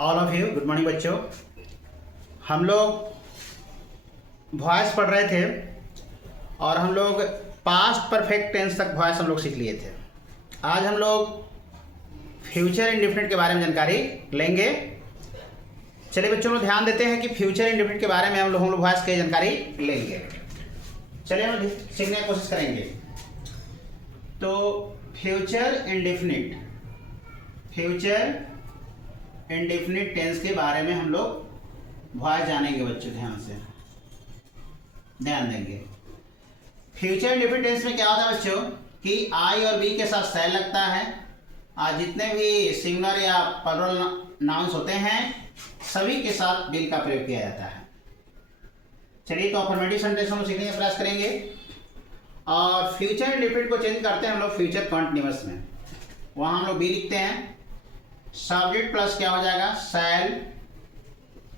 All of you good morning बच्चों। हम लोग वॉइस पढ़ रहे थे और हम लोग पास्ट परफेक्ट टेंस तक वॉइस हम लोग सीख लिए थे। आज हम लोग फ्यूचर इंडेफिनिट के बारे में जानकारी लेंगे। चलिए बच्चों लोग ध्यान देते हैं कि फ्यूचर इंडेफिनिट के बारे में हम लोग वॉइस की जानकारी लेंगे। चलिए हम सीखने की कोशिश करेंगे। तो फ्यूचर इंडेफिनिट टेंस के बारे में हम लोग वॉइस जानेंगे बच्चों। ध्यान देंगे। फ्यूचर इंडेफिनिट टेंस में क्या होता है बच्चों कि आई और बी के साथ सेल लगता है और जितने भी सिंगुलर या प्लुरल नाउन्स होते हैं सभी के साथ बिल का प्रयोग किया जाता है। चलिए तो अफर्मेटिव सेंटेंस हम सीखने का प्रयास करेंगे और फ्यूचर इंडेफिनिट को चेंज करते हैं हम लोग फ्यूचर कंटीन्यूअस में। वहाँ हम लोग बी लिखते हैं, सब्जेक्ट प्लस क्या हो जाएगा शैल,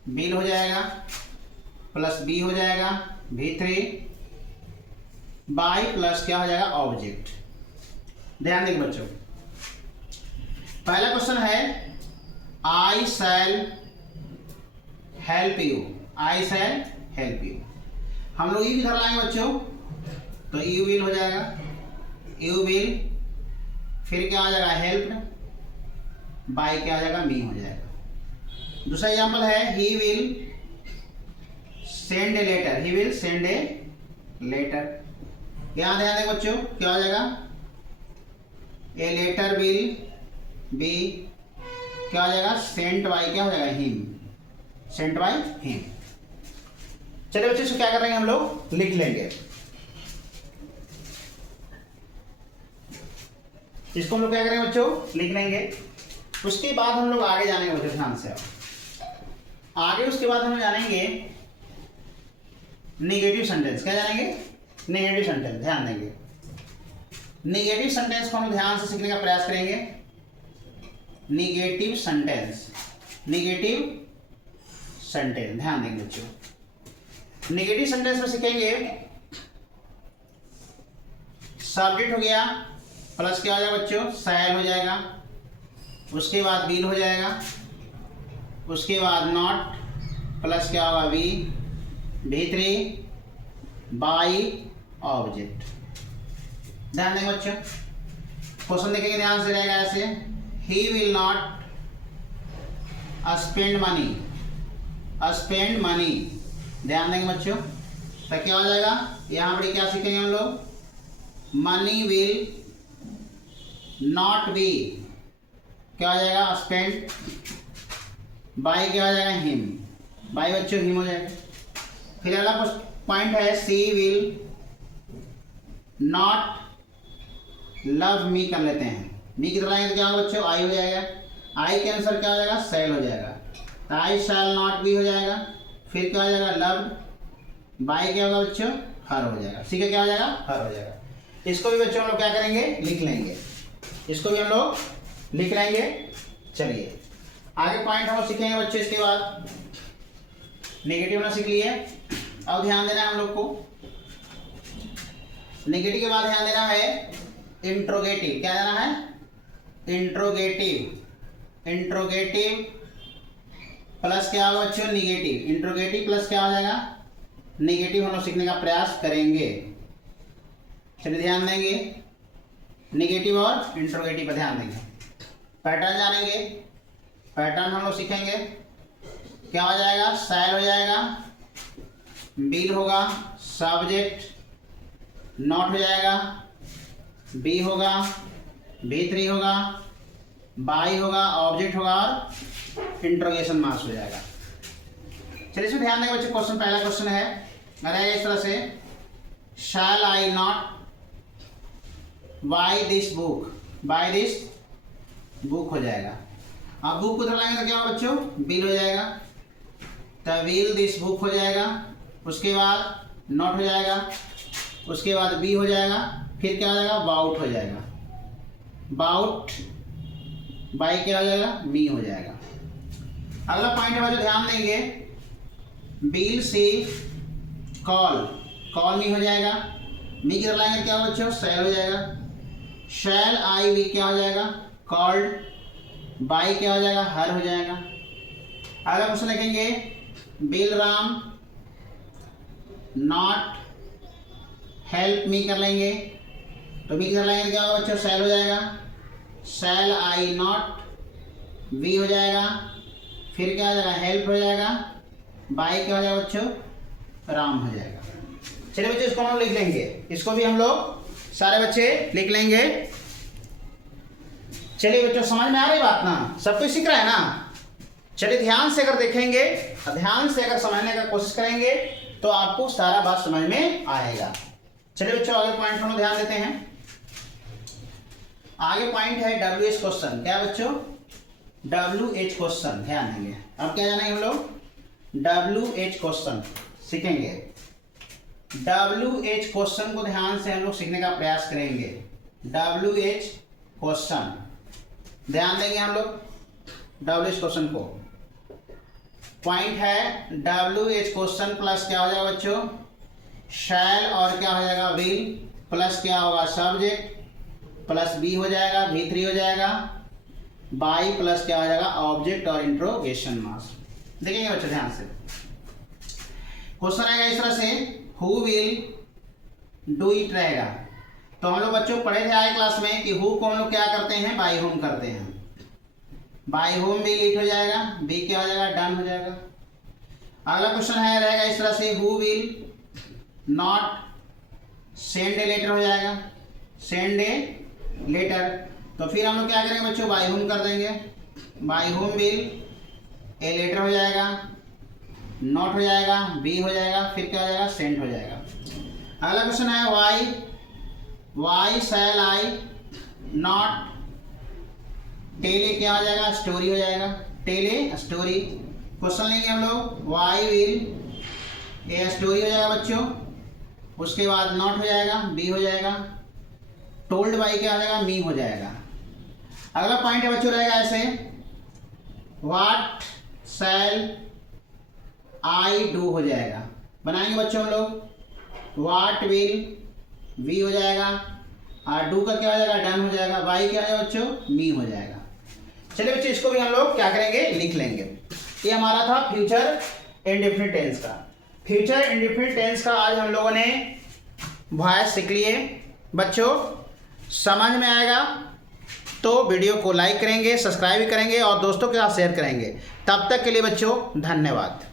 बिल हो जाएगा प्लस बी हो जाएगा V3, बाई प्लस क्या हो जाएगा ऑब्जेक्ट। ध्यान देंगे बच्चों। पहला क्वेश्चन है I shall help you. I shall help you हम लोग यू इधर लाएंगे बच्चों, तो यू विल हो जाएगा, यू विल, फिर क्या आ जाएगा हेल्प, बाई क्या आ जाएगा मी हो जाएगा। दूसरा एग्जांपल है he will send a letter, he will send a letter. यहां ध्यान दें बच्चों क्या हो जाएगा ए लेटर विल बी क्या हो जाएगा सेंट बाई क्या हो जाएगा हिम, सेंट बाई हिम। चलिए बच्चों इसको क्या करेंगे हम लोग लिख लेंगे। इसको हम लोग क्या करेंगे बच्चों लिख लेंगे। उसके बाद हम लोग आगे जानेंगे बच्चों ध्यान से। आगे उसके बाद हम जानेंगे नेगेटिव सेंटेंस। क्या जानेंगे नेगेटिव सेंटेंस। ध्यान देंगे नेगेटिव सेंटेंस को हम ध्यान से सीखने का प्रयास करेंगे। नेगेटिव सेंटेंस, नेगेटिव सेंटेंस ध्यान देंगे बच्चों। नेगेटिव सेंटेंस में सीखेंगे सब्जेक्ट हो गया प्लस क्या हो जाएगा बच्चों शैल हो जाएगा, उसके बाद बिल हो जाएगा, उसके बाद नॉट प्लस क्या होगा V3 बाई ऑब्जेक्ट। ध्यान देंगे बच्चों। क्वेश्चन देखेंगे ध्यान से रहेगा ऐसे, he will not spend money, spend money. ध्यान देंगे बच्चों। तो क्या हो जाएगा यहाँ पर क्या सीखेंगे हम लोग मनी विल नॉट बी क्या हो जाएगा स्पेंड, बाई क्या हो जाएगा हिम, बाई बच्चों हिम हो जाएगा। फिर अगला पॉइंट है सी विल नॉट लव मी कर लेते हैं। मी की तरह तो क्या होगा बच्चों आई हो जाएगा, आई के आंसर क्या हो जाएगा सेल हो जाएगा, तो आई शैल नॉट बी हो जाएगा। फिर क्या हो जाएगा लव, बाई क्या होगा बच्चों हर हो जाएगा। सी का क्या हो जाएगा हर हो जाएगा। इसको भी बच्चों हम लोग क्या करेंगे लिख लेंगे, इसको भी हम लोग लिख लेंगे। चलिए आगे पॉइंट हम लोग सीखेंगे बच्चे। इसके बाद नेगेटिव ना सीख लिए, अब ध्यान देना है हम लोग को। नेगेटिव के बाद ध्यान देना है इंट्रोगेटिव। क्या देना है इंट्रोगेटिव। इंट्रोगेटिव प्लस क्या होगा बच्चों निगेटिव। इंट्रोगेटिव प्लस क्या हो जाएगा निगेटिव हम लोग सीखने का प्रयास करेंगे। चलिए ध्यान देंगे निगेटिव और इंट्रोगेटिव पर ध्यान देंगे। पैटर्न जानेंगे, पैटर्न हम लोग सीखेंगे। क्या हो जाएगा शैल हो जाएगा, बिल होगा, सब्जेक्ट, नॉट हो जाएगा, बी होगा, V3 होगा, बाई होगा, ऑब्जेक्ट होगा और इंट्रोगेशन मार्क्स हो जाएगा। चलिए इसमें ध्यान देंगे बच्चे। क्वेश्चन पहला क्वेश्चन है रहेगा इस तरह से shall I not buy this book, buy this book हो जाएगा। अब बुक को उधर लाएंगे तो क्या होगा बच्चों बिल हो जाएगा, तो विल दिस बुक हो जाएगा। उसके बाद नॉट हो जाएगा, उसके बाद बी हो जाएगा, फिर क्या हो जाएगा बाउट हो जाएगा, बाउट बाई क्या हो जाएगा मी हो जाएगा। अगला पॉइंट है बच्चों ध्यान देंगे बिल सी कॉल, कॉल मी हो जाएगा। मी की तरफ लाएंगे क्या होगा बच्चों शैल हो जाएगा, शैल आई वी क्या हो जाएगा कॉल्ड, बाई क्या हो जाएगा हर हो जाएगा। अगला क्वेश्चन लिखेंगे bill Ram not help me कर लेंगे, तो मी कर लेंगे क्या होगा बच्चों, शैल हो जाएगा, शैल आई नॉट वी हो जाएगा, फिर क्या हो जाएगा हेल्प हो जाएगा, बाई क्या हो जाएगा बच्चों, राम हो जाएगा। चलिए बच्चों इसको हम लोग लिख लेंगे, इसको भी हम लोग सारे बच्चे लिख लेंगे। चलिए बच्चों समझ में आ रही बात ना, सब कुछ सीख रहा है ना। चलिए ध्यान से अगर देखेंगे, ध्यान से अगर समझने का कोशिश करेंगे तो आपको सारा बात समझ में आएगा। चलिए बच्चों आगे पॉइंट हम लोग ध्यान देते हैं। आगे पॉइंट है WH क्वेश्चन, क्या बच्चों, WH क्वेश्चन ध्यान देंगे। अब क्या जानेंगे हम लोग, WH क्वेश्चन सीखेंगे। WH क्वेश्चन को ध्यान से हम लोग सीखने का प्रयास करेंगे। WH क्वेश्चन ध्यान देंगे हम लोग, WH क्वेश्चन को। पॉइंट है WH क्वेश्चन प्लस क्या हो जाएगा बच्चों, शैल और क्या हो जाएगा विल, प्लस क्या होगा सब्जेक्ट, प्लस बी हो जाएगा, V3 हो जाएगा, बाई प्लस क्या हो जाएगा ऑब्जेक्ट और इंट्रोगेशन मार्क्स। देखेंगे बच्चों ध्यान से, क्वेश्चन आएगा इस तरह से, हु विल डू इट रहेगा। तो हम लोग बच्चों पढ़े थे आए क्लास में कि हु को हम लोग क्या करते हैं, बाई होम करते हैं, बाई होम विल इट हो जाएगा, बी क्या हो जाएगा डन हो जाएगा। अगला क्वेश्चन है रहेगा इस तरह से, who will not send a letter हो जाएगा, सेंड ए लेटर। तो फिर हम लोग क्या करेंगे बच्चों, बाई होम कर देंगे, by whom will a letter हो जाएगा, नॉट हो जाएगा, बी हो जाएगा, फिर क्या हो जाएगा सेंड हो जाएगा। अगला क्वेश्चन है why shall I not tell a क्या हो जाएगा स्टोरी हो जाएगा, टेल ए स्टोरी। क्वेश्चन लेंगे हम लोग, वाई विल ए स्टोरी हो जाएगा बच्चों, उसके बाद नॉट हो जाएगा, बी हो जाएगा, टोल्ड बाई क्या हो जाएगा मी हो जाएगा। अगला पॉइंट है बच्चों रहेगा ऐसे, व्हाट शैल आई डू हो जाएगा, बनाएंगे बच्चों हम लोग, व्हाट विल वी हो जाएगा, और डू का क्या हो जाएगा डन हो जाएगा, बाई क्या हो जाएगा बच्चों मी हो जाएगा। चलिए बच्चों इसको भी हम लोग क्या करेंगे लिख लेंगे। ये हमारा था फ्यूचर इंडेफिनिट टेंस का। फ्यूचर इंडेफिनिट टेंस का आज हम लोगों ने वॉइस सीख लिए। बच्चों समझ में आएगा तो वीडियो को लाइक करेंगे, सब्सक्राइब करेंगे और दोस्तों के साथ शेयर करेंगे। तब तक के लिए बच्चों धन्यवाद।